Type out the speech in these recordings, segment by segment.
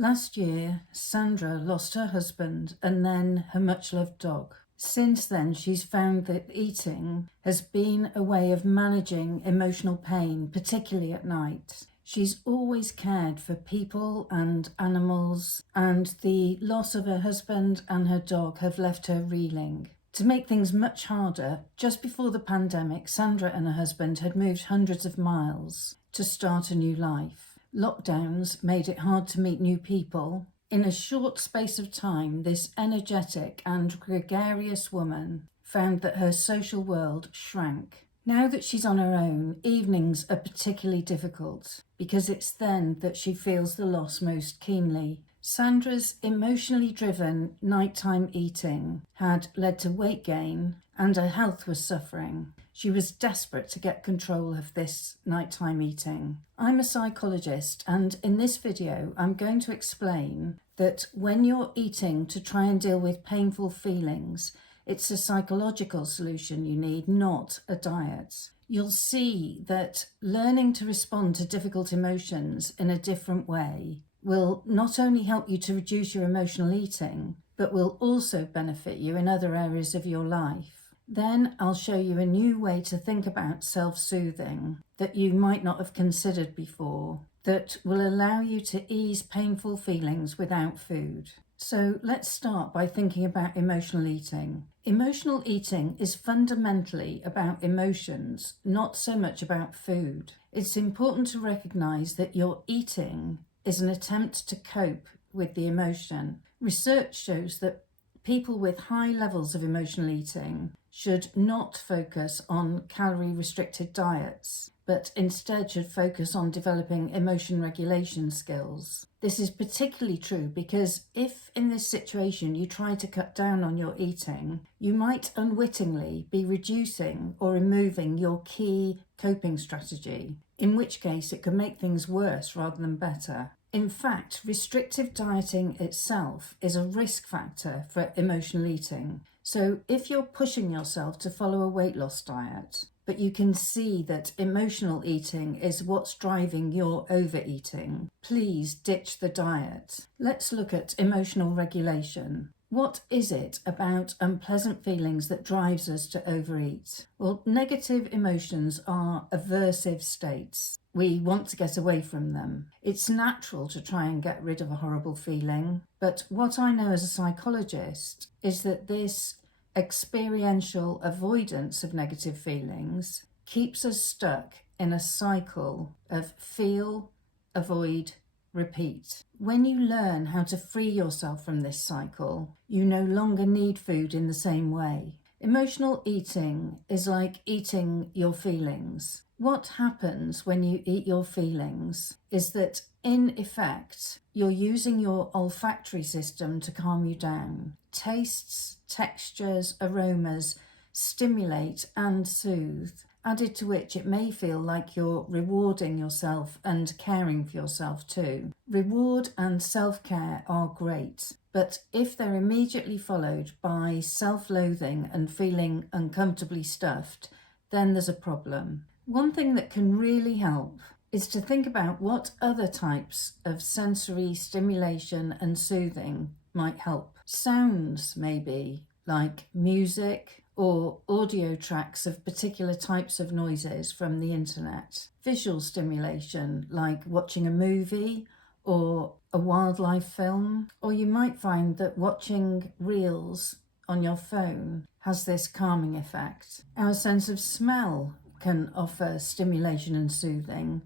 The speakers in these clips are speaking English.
Last year, Sandra lost her husband and then her much-loved dog. Since then, she's found that eating has been a way of managing emotional pain, particularly at night. She's always cared for people and animals, and the loss of her husband and her dog have left her reeling. To make things much harder, just before the pandemic, Sandra and her husband had moved hundreds of miles to start a new life. Lockdowns made it hard to meet new people. In a short space of time, this energetic and gregarious woman found that her social world shrank. Now that she's on her own, evenings are particularly difficult because it's then that she feels the loss most keenly. Sandra's emotionally driven nighttime eating had led to weight gain and her health was suffering. She was desperate to get control of this nighttime eating. I'm a psychologist, and in this video I'm going to explain that when you're eating to try and deal with painful feelings, it's a psychological solution you need, not a diet. You'll see that learning to respond to difficult emotions in a different way will not only help you to reduce your emotional eating, but will also benefit you in other areas of your life. Then I'll show you a new way to think about self-soothing that you might not have considered before, that will allow you to ease painful feelings without food. So let's start by thinking about emotional eating. Emotional eating is fundamentally about emotions, not so much about food. It's important to recognize that your eating is an attempt to cope with the emotion. Research shows that people with high levels of emotional eating should not focus on calorie-restricted diets, but instead should focus on developing emotion regulation skills. This is particularly true because if in this situation you try to cut down on your eating, you might unwittingly be reducing or removing your key coping strategy, in which case it could make things worse rather than better. In fact, restrictive dieting itself is a risk factor for emotional eating. So if you're pushing yourself to follow a weight loss diet, but you can see that emotional eating is what's driving your overeating, please ditch the diet. Let's look at emotional regulation. What is it about unpleasant feelings that drives us to overeat? Well, negative emotions are aversive states. We want to get away from them. It's natural to try and get rid of a horrible feeling, but what I know as a psychologist is that this experiential avoidance of negative feelings keeps us stuck in a cycle of feel, avoid, repeat. When you learn how to free yourself from this cycle, you no longer need food in the same way. Emotional eating is like eating your feelings. What happens when you eat your feelings is that, in effect, you're using your olfactory system to calm you down. Tastes, textures, aromas stimulate and soothe, added to which it may feel like you're rewarding yourself and caring for yourself too. Reward and self-care are great, but if they're immediately followed by self-loathing and feeling uncomfortably stuffed, then there's a problem. One thing that can really help is to think about what other types of sensory stimulation and soothing might help. Sounds, maybe, like music or audio tracks of particular types of noises from the internet. Visual stimulation, like watching a movie or a wildlife film. Or you might find that watching reels on your phone has this calming effect. Our sense of smell can offer stimulation and soothing,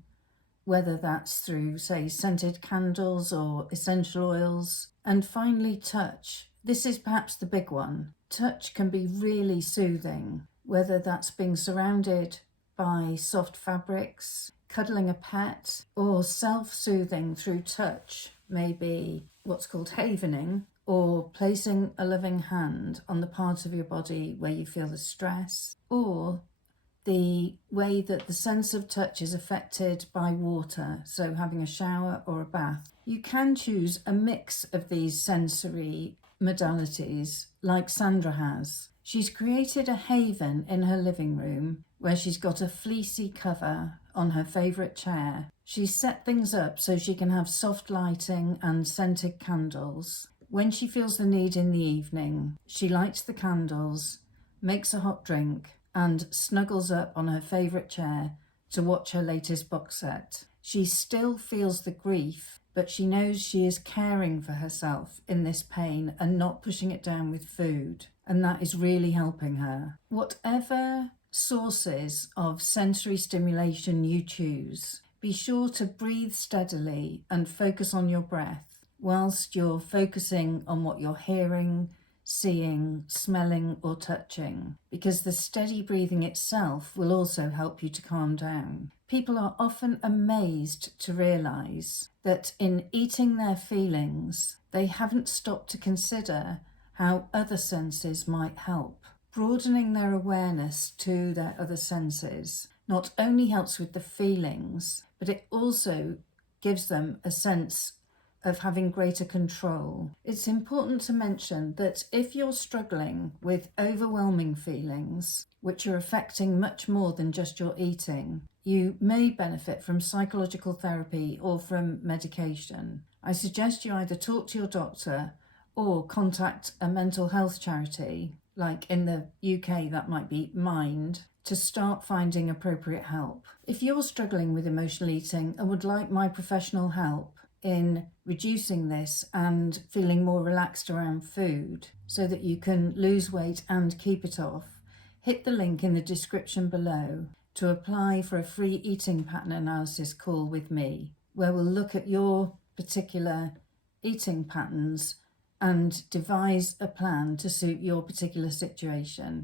whether that's through, say, scented candles or essential oils. And finally, touch. This is perhaps the big one. Touch can be really soothing, whether that's being surrounded by soft fabrics, cuddling a pet, or self-soothing through touch, maybe what's called havening, or placing a loving hand on the part of your body where you feel the stress, or the way that the sense of touch is affected by water, so having a shower or a bath. You can choose a mix of these sensory modalities like Sandra has. She's created a haven in her living room where she's got a fleecy cover on her favourite chair. She's set things up so she can have soft lighting and scented candles. When she feels the need in the evening, she lights the candles, makes a hot drink, and snuggles up on her favourite chair to watch her latest box set. She still feels the grief, but she knows she is caring for herself in this pain and not pushing it down with food, and that is really helping her. Whatever sources of sensory stimulation you choose, be sure to breathe steadily and focus on your breath whilst you're focusing on what you're hearing, seeing, smelling, or touching, because the steady breathing itself will also help you to calm down. People are often amazed to realise that in eating their feelings, they haven't stopped to consider how other senses might help. Broadening their awareness to their other senses not only helps with the feelings, but it also gives them a sense of having greater control. It's important to mention that if you're struggling with overwhelming feelings, which are affecting much more than just your eating, you may benefit from psychological therapy or from medication. I suggest you either talk to your doctor or contact a mental health charity, like in the UK that might be Mind, to start finding appropriate help. If you're struggling with emotional eating and would like my professional help in reducing this and feeling more relaxed around food so that you can lose weight and keep it off, hit the link in the description below to apply for a free eating pattern analysis call with me, where we'll look at your particular eating patterns and devise a plan to suit your particular situation.